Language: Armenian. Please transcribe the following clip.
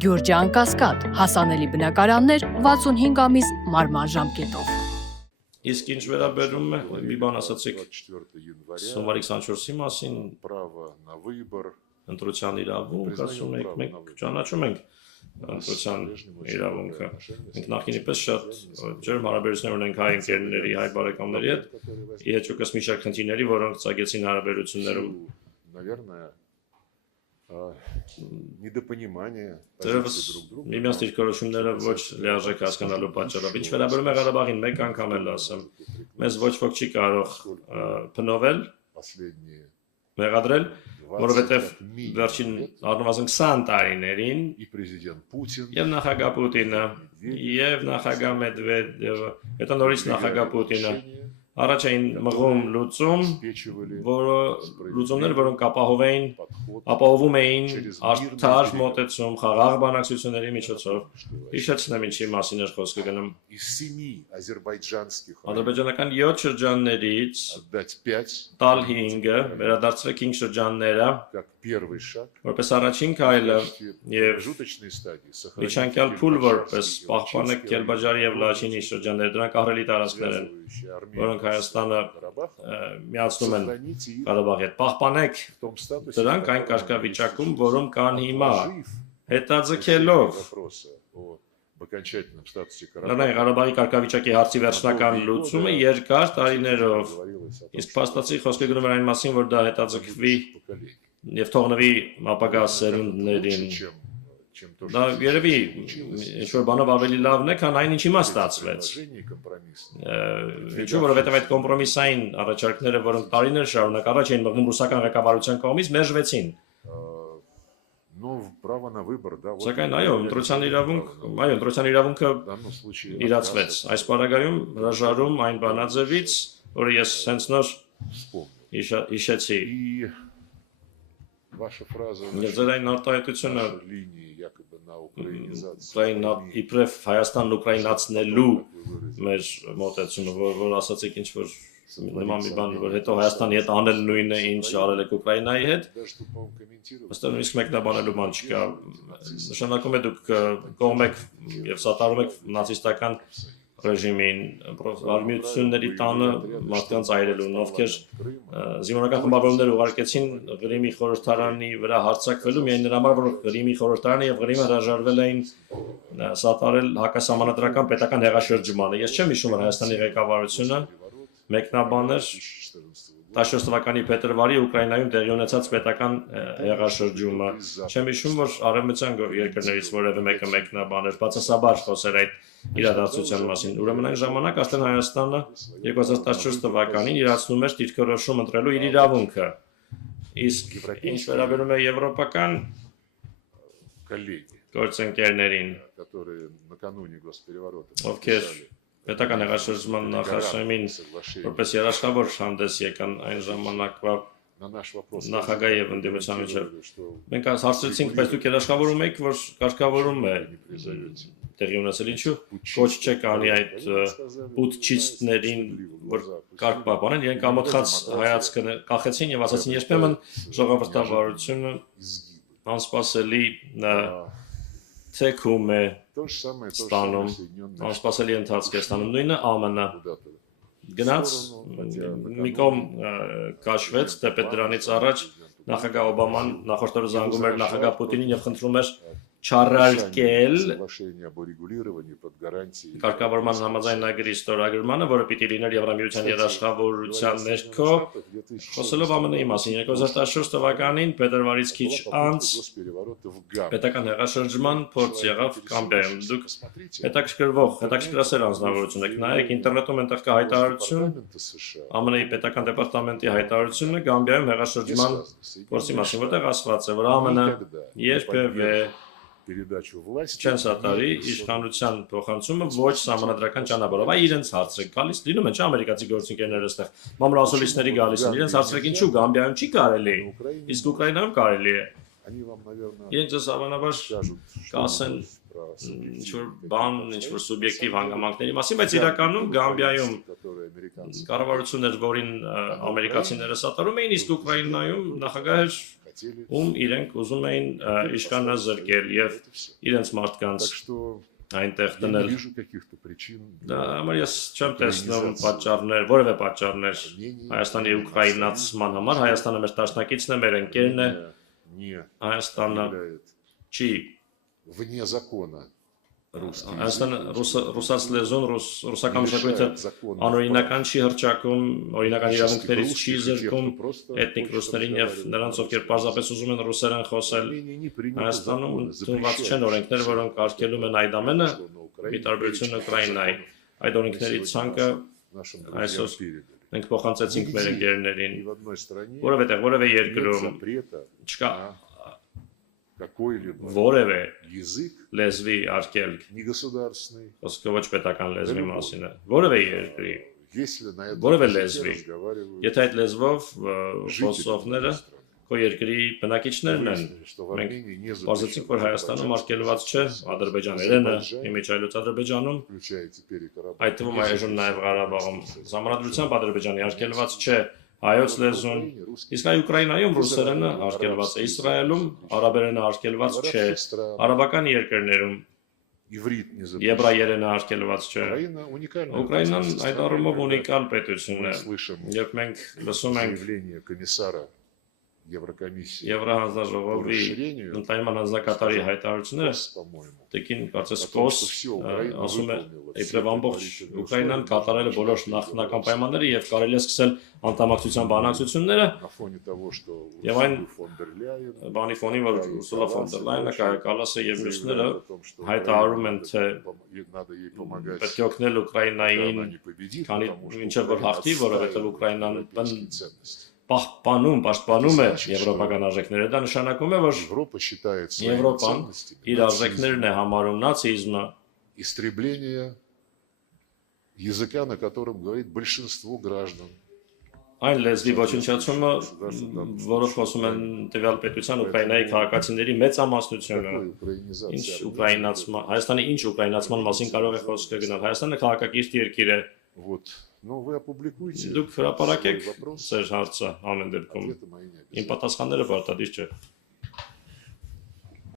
Գյուրջան Կասկադ, հասանելի բնակարաններ 65 ամիս մարման ժամկետով։ Իսկ ինչ վերաբերում է, մի բան ասացիք Սոմվարի 24-ի մասին, ընտրության իրավունք, ասում եք, մենք ճանաչում ենք ընտրության իրավունքը։ Մենք նախկինի պես շատ ջերմ հարաբերություններ ունենք հայ ընկերների, հայ բարեկամների հետ, իհեճուկս մի շարք խնդիրների, որոնք ծագեցին հարաբերություններում։ Դերևս միմյանց դիրքորոշումները ոչ լիարժեք հասկանալու պատճառով։ Ինչ վերաբերում է Ղարաբաղին, մեկ անգամ էլ ասեմ, մեզ ոչ ոք չի կարող փնովել, մեղադրել, որովհետև վերջին առնվազն 20 տարիներին եւ նախագահ Պուտինը եւ նախագահ Մեդվեդևը, հետո նորից նախագահ Պուտինը առաջ էին մղում լուծումներ, որոնք ապահովում էին արդար մոտեցում, խաղաղ բանակցությունների միջոցով։ Հիշեցնեմ ինչի մասին էր խոսքը գնում։ Ադրբեջանական 7 շրջաններից տալ 5-ը, վերադարձրել 5 շրջանները, որպես առաջին քայլը եւ միջանկյալ փուլ որպես պահպանեք Կելբաջարի եւ Լաչինի շրջանները, դրանք ահռելի տարածքներ են, որոնք Հայաստանը միացնում են Ղարաբաղի հետ։ Պահպանեք դրանք այն կարգավիճակում, որում կան հիմա, հետաձգելով Ղարաբաղի կարգավիճակի հարցի վերջնական լուծումը երկար տարիներով, իսկ փաստացի խոսքը գնում էր այն մասին, որ դա հետաձգվի եւ թողնվի ապագա սերունդներին։ Դա երևի ինչ-որ բանով ավելի լավն է, քան այն ինչ հիմա ստացվեց։ Ինչու, որովհետև այդ կոմպրոմիսային առաջարկները, որոնք տարիներ շարունակ առաջ էին մղվում ռուսական ղեկավարության կողմից, մերժվեցին։ Սակայն այո, ընտրության իրավունքը իրացվեց։ Այս պարագայում հրաժարում այն բանաձևից, որը ես հենց նոր հիշեցի։ Ձեր այն արտահայտությունը իբրև Հայաստանն ուկրաինացնելու մեր մոտեցումը, որ ասացիք ինչ-որ նման մի բան, որ հետո Հայաստանի հետ անել նույնը, ինչ արել եք Ուկրաինայի հետ, ըստ նույնիսկ մեկնաբանելու բան չկա։ Նշանակում է դուք կողմ եք եւ սատարում եք նացիստական ռեժիմին, արմիությունների տանը մարդկանց այրելուն, ովքեր զինվորական խմբավորումներ ուղարկեցին Ղրիմի խորհրդարանի վրա հարձակվելու միայն նրա համար, որ Ղրիմի խորհրդարանը եւ Ղրիմը հրաժարվել էին սատարել հակասահմանադրական պետական հեղաշրջմանը։ Ես չեմ հիշում, որ Հայաստանի ղեկավարությունը մեկնաբաներ 14 թվականի փետրվարի Ուկրաինայում տեղի ունեցած պետական հեղաշրջումը։ Չեմ հիշում, որ արևմտյան երկրներից որևէ մեկը մեկնաբաներ, բացասաբար խոսեր այդ իրադարձության մասին։ Ուրեմն այն ժամանակ արդեն Հայաստանը 2014 թվականին իրացնում էր դիրքորոշում ընտրելու իր իրավունքը։ Իսկ ինչ վերաբերում է եվրոպական գործընկերներին, ովքեր պետական հեղաշրջման նախաշեմին որպես երաշխավոր հանդես եկան այն ժամանակվա նախագահի եւ ընդդիմության միջեւ։ Մենք հարցրեցինք, բայց դուք երաշխավորում եք, որ կարգավորում է տեղի ունեցել, ինչու ոչ չեք անի այդ պուտչիստներին, որ կարգ պահպանեն, իրենք ամոթխած հայացքը կախեցին եւ ասացին, երբեմն ժողովրդավարությունը անսպասելի թեքում է ստանում, անսպասելի ընթացք է ստանում, նույնը ԱՄՆ-ը գնաց, մի կողմ կաշվեց, թեպետ դրանից առաջ նախագահ Օբաման նախորդ օրը զանգում էր նախագահ Պուտինին եւ խնդրում էր չառարկել կարգավորման համաձայնագրի ստորագրմանը, որը պիտի լիներ Եվրամիության երաշխավորության ներքո, խոսելով ԱՄՆ-ի մասին 2014 թվականին փետրվարից քիչ անց պետական հեղաշրջման փորձ եղավ Գամբիայում։ Դուք հետաքրքրասեր անձնավորություն եք, նայեք ինտերնետում այնտեղ կա հայտարարություն, ԱՄՆ-ի պետական դեպարտամենտի հայտարարությունը Գամբիայում հեղաշրջման փորձի մասին, որտեղ ասված է, որ ԱՄՆ-ը երբևէ չեն սատարի իշխանության փոխանցումը ոչ սահմանադրական ճանապարհով, այ իրենց հարցրեք, գալիս լինում են չէ ամերիկացի գործընկերները այստեղ, մամուլասոլիստների գալիս են, իրենց հարցրեք ինչու Գամբիայում չի կարելի, իսկ Ուկրաինայում կարելի է։ Իրենք ձեզ հավանաբար կասեն ինչ-որ բան, ինչ-որ սուբյեկտիվ հանգամանքների մասին, բայց իրականում Գամբիայում կառավարություններ, որին ամերիկացիները սատարում էին, իսկ Ուկրաինայում նախագահ էր хотели. իրենք ուզում էին իշխանը զրկել եւ իրենց մարդկանց Так что այնտեղ я не դնել։ вижу каких-то причин. Դա համար ես չեմ տեսնում պատճառներ, որևէ պատճառներ Հայաստանի ուկրաինացման համար։ Հայաստանը մեր դաշնակիցն է, մեր ընկերն է, Не Հայաստանը являет չի вне закона русский Հայաստանը язык. ռուսաց լեզուն, ռուսական մշակույթը անօրինական չի հրճակում, օրինական իրավունքներից չի զրկում էթնիկ ռուսներին եւ նրանց, ովքեր պարզապես ուզում են ռուսերեն խոսել։ Հայաստանում ընդունված չեն օրենքներ, որոնք արգելում են այդ ամենը, ի տարբերություն Ուկրաինայի։ Այդ օրենքների ցանկը այսօր մենք փոխանցեցինք մեր ընկերներին, Ни в одной стране որովհետեւ որևէ нет երկրում запрета չկա какой-либо որևէ язык լեզվի արգելք, негосударственный. խոսքը ոչ պետական լեզվի մասին է, որևէ երկրի, Если на этом որևէ языке լեզվի, разговаривают եթե այդ լեզվով жители խոսողները этой страны, քո երկրի բնակիչներն են, выяснили, что в մենք Армении не բարձրացինք, որ Հայաստանում արգելված չէ Ադրբեջան, ադրբեջաներենը, իմիջայլոց Ադրբեջանում, включая теперь и Карабах, այդ թվում այժմ նաև Ղարաբաղում ժամանակությամբ Ադրբեջանի արգելված չէ հայոց լեզուն, իսկ այ Ուկրաինայում ռուսերենը արգելված է, Իսրայելում արաբերենը արգելված չէ, արաբական երկրներում иврит не запрещен. եբրայերենը արգելված չէ։ Украина уникальная. Ուկրաինան այդ առումով Когда ունիկալ պետություն է, мы слышим երբ մենք լսում ենք заявление комиссара Еврокомиссии, Եվրահանձաժողովի ընդայնման հանձնակատարի հայտարարությունները, по-моему, Տեկին կարծես կոս ասում է իբրև ամբողջ Ուկրաինան կատարել է բոլոր նախնական պայմանները եւ կարելի է սկսել անդամակցության բանակցությունները на фоне того, что Я вайн- Урсула фон дер Ляйен բանի ֆոնին որ Ուրսուլա ֆոն դեր Լայնը Կալասը եւ մյուսները заявляют о том, что հայտարարում են թե надо ей помогать, պետք է օգնել когда Ուկրաինային она не победит, քանի потому что ինչեւ որ հաղթի, Украина որովհետեւ отстаивает Ուկրաինան европейские ценности. պաշտպանում է եվրոպական արժեքները, դա նշանակում է որ Европа считает своими Եվրոպան ценностями իր արժեքներն է համարում նացիզմը, истребление языка, на котором говорит большинство граждан. այն լեզվի ոչնչացումը, որով խոսում են տվյալ պետության Ուկրաինայի քաղաքացիների մեծամասնությունը, Какой украинизация ինչ Армении? ուկրաինացման, Հայաստանի ինչ ուկրաինացման մասին կարող է խոսքը գնալ։ Հայաստանը քաղաքակիրթ երկիր է։ Вот. Ну, вы опубликуйте Դուք հրապարակեք свой вопрос, ձեր հարցը ամեն դեպքում։ ответы мои не Իմ обязательно. պատասխանները պարտադիր չէ։